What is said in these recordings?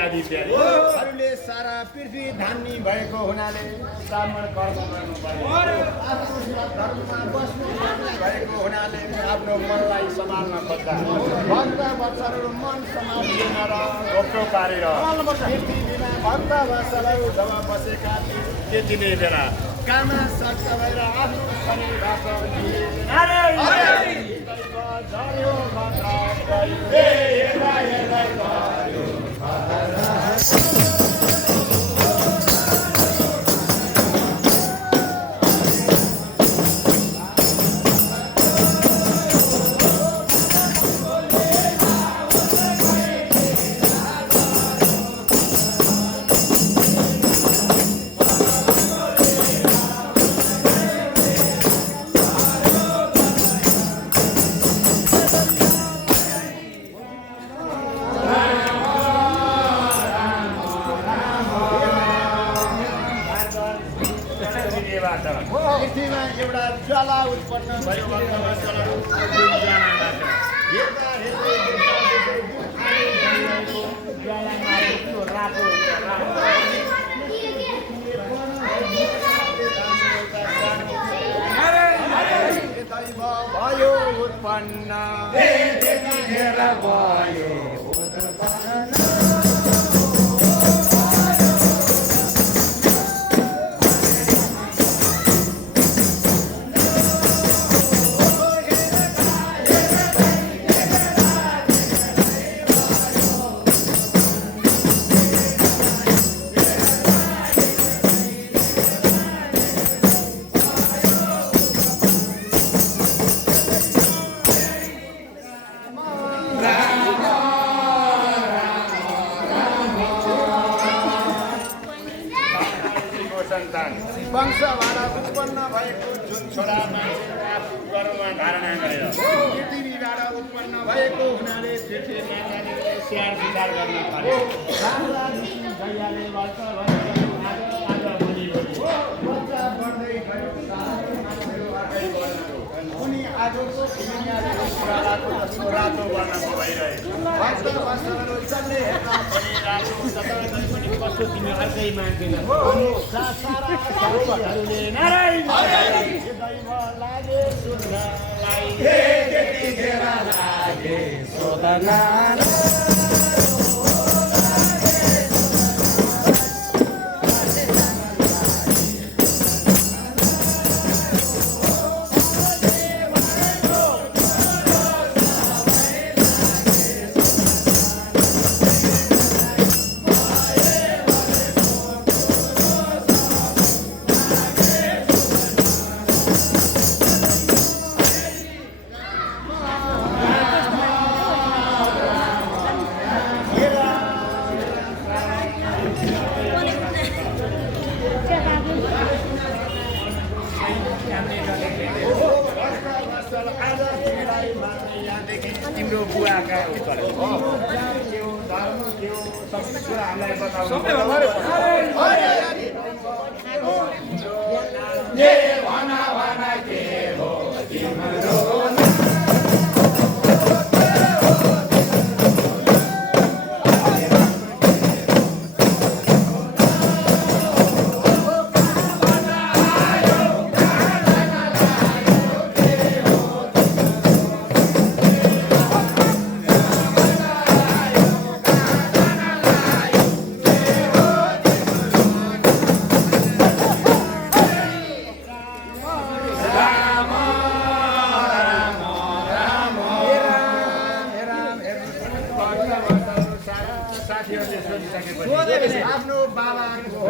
आदि इत्यादि अरूले सारा पृथ्वी धान्नी भएको हुनाले ब्राह्मण कर्म गर्नुपर्ने आफ्नो धर्ममा बस्नु भएको हुनाले आफ्नो मनलाई सम्हाल्न खोज्दा भक्त वत्सहरू मन सम्हाल्दैन र रोक्टो पारेर पृथ्वीमा भक्त वत्सहरू जब बसेका थिए त्यति नै बेला काममा सक्छ भएर आफ्नो शरीरबाट झर्यो पृथ्वीमा एउटा ज्वाला उत्पन्न भयो भयो उत्पन्न वंशबाट उत्पन्न भएको जुन छोरा मान्छे आफू गर्भमा धारणा गरेर पृथ्वीबाट उत्पन्न भएको हुनाले पृथ्वी माताले स्याहार विचार गर्न पर्यो बच्चा बढ्दै गयो उनी आजको कुरालाको जस्तो रातो वर्णको भइरह्यो भक्त वस्त्रहरू चल्ने हेर्न पनि रातो जताततै पनि कस्तो तिमी अर्कै मान्दैन साराहरूले नारायण दैव लागे सुन्नलाई त्यतिखेर लागे सोधना तिम्रो बुवाका हामीलाई बताउनु आफ्नो बाबाको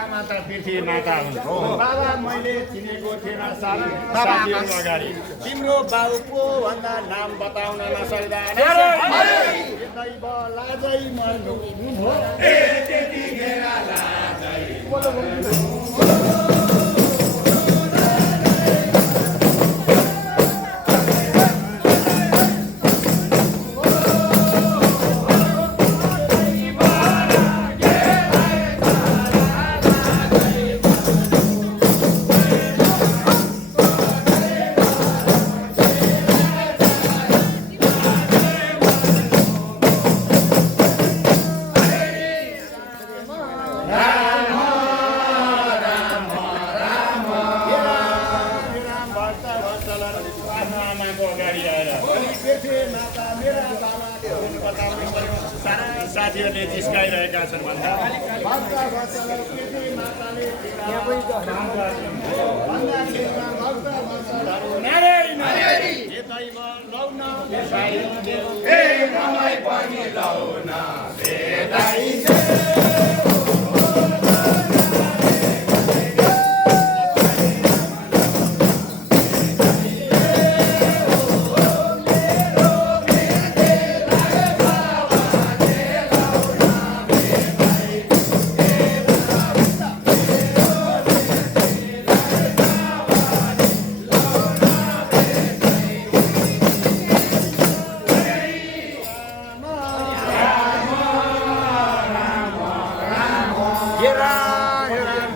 आमा त पृथ्वी माता हुन् बाबा मैले चिनेको थिएन साथीहरू अगाडि तिम्रो बाउको भन्दा नाम बताउन नसक्दा दैव लाजै मर्नु आफ्नो आमाको अगाडि आएर अनि पृथ्वी माता मेरा बाबाको हुन् बताउनु पर्यो। सारा साथीहरूले जिस्काइरहेका छन् भन्दा भक्त वत्सल पृथ्वी माताले भन्दा खेलमा भक्त वत्सलहरू नारायण नारायण हे दैव लौन भेटाइदेऊ हे मलाई पनि लाउन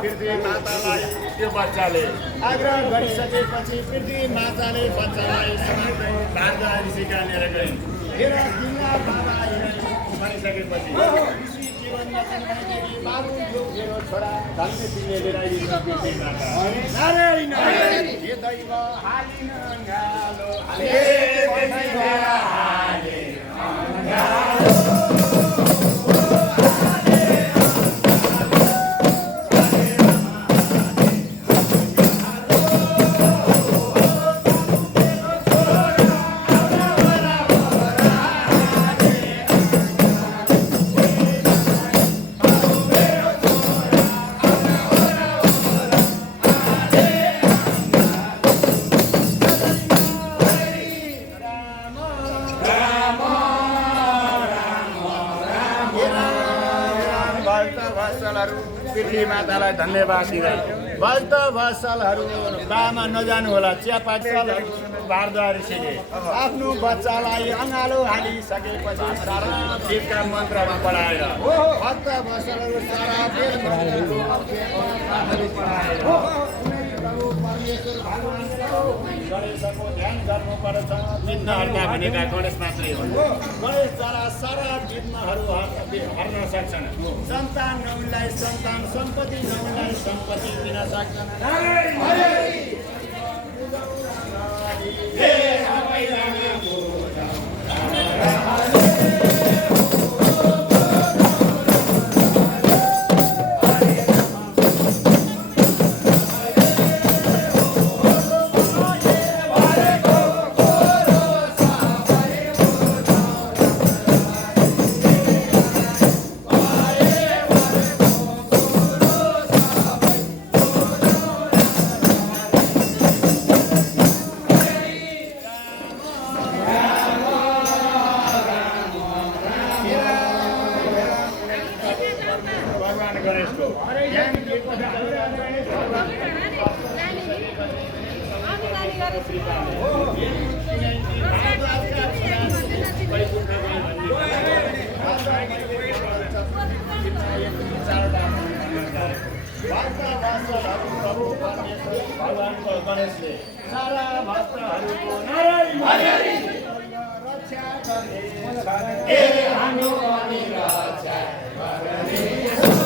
पृथ्वी मातालाई त्यो बच्चाले आग्रह गरिसकेपछि पृथ्वी माताले बच्चालाई समात्दै बाजा ऋषिका लिएर गइन् हेर तिमीलाई बाबा भनिसकेपछि ऋषि जीवनमा जन्माएदेखि बाबु यो मेरो छोरा धन्य तिमीले लिएर आइदिनु पृथ्वी माता नारायण नारायण हे दैव हालिन गालो हे दैव पृथ्वी मातालाई धन्यवाद दिँदै भक्त वत्सलहरू बामा नजानु होला चियापाटलहरू भारद्वाज ऋषिले आफ्नो बच्चालाई अँगालो हालिसकेपछि सारा वेदका मन्त्रहरू पढाएर भक्त वत्सलहरू सारा वेद मन्त्रहरू पढाएर परमेश्वर भगवानको गणेशको ध्यान गर्नुपर्छ। विघ्नहर्ता भनेका गणेश मात्रै हो गणेश द्वारा सारा विघ्नहरू हर्न सक्छन्। सन्तान नहुनलाई सन्तान, सम्पत्ति नहुनलाई सम्पत्ति दिन सक्छन्। गणेशको भगवानको गणेशले सारा भक्तहरूको नारायण रक्षा गर्ने ए हाम्रो रक्षा गर्ने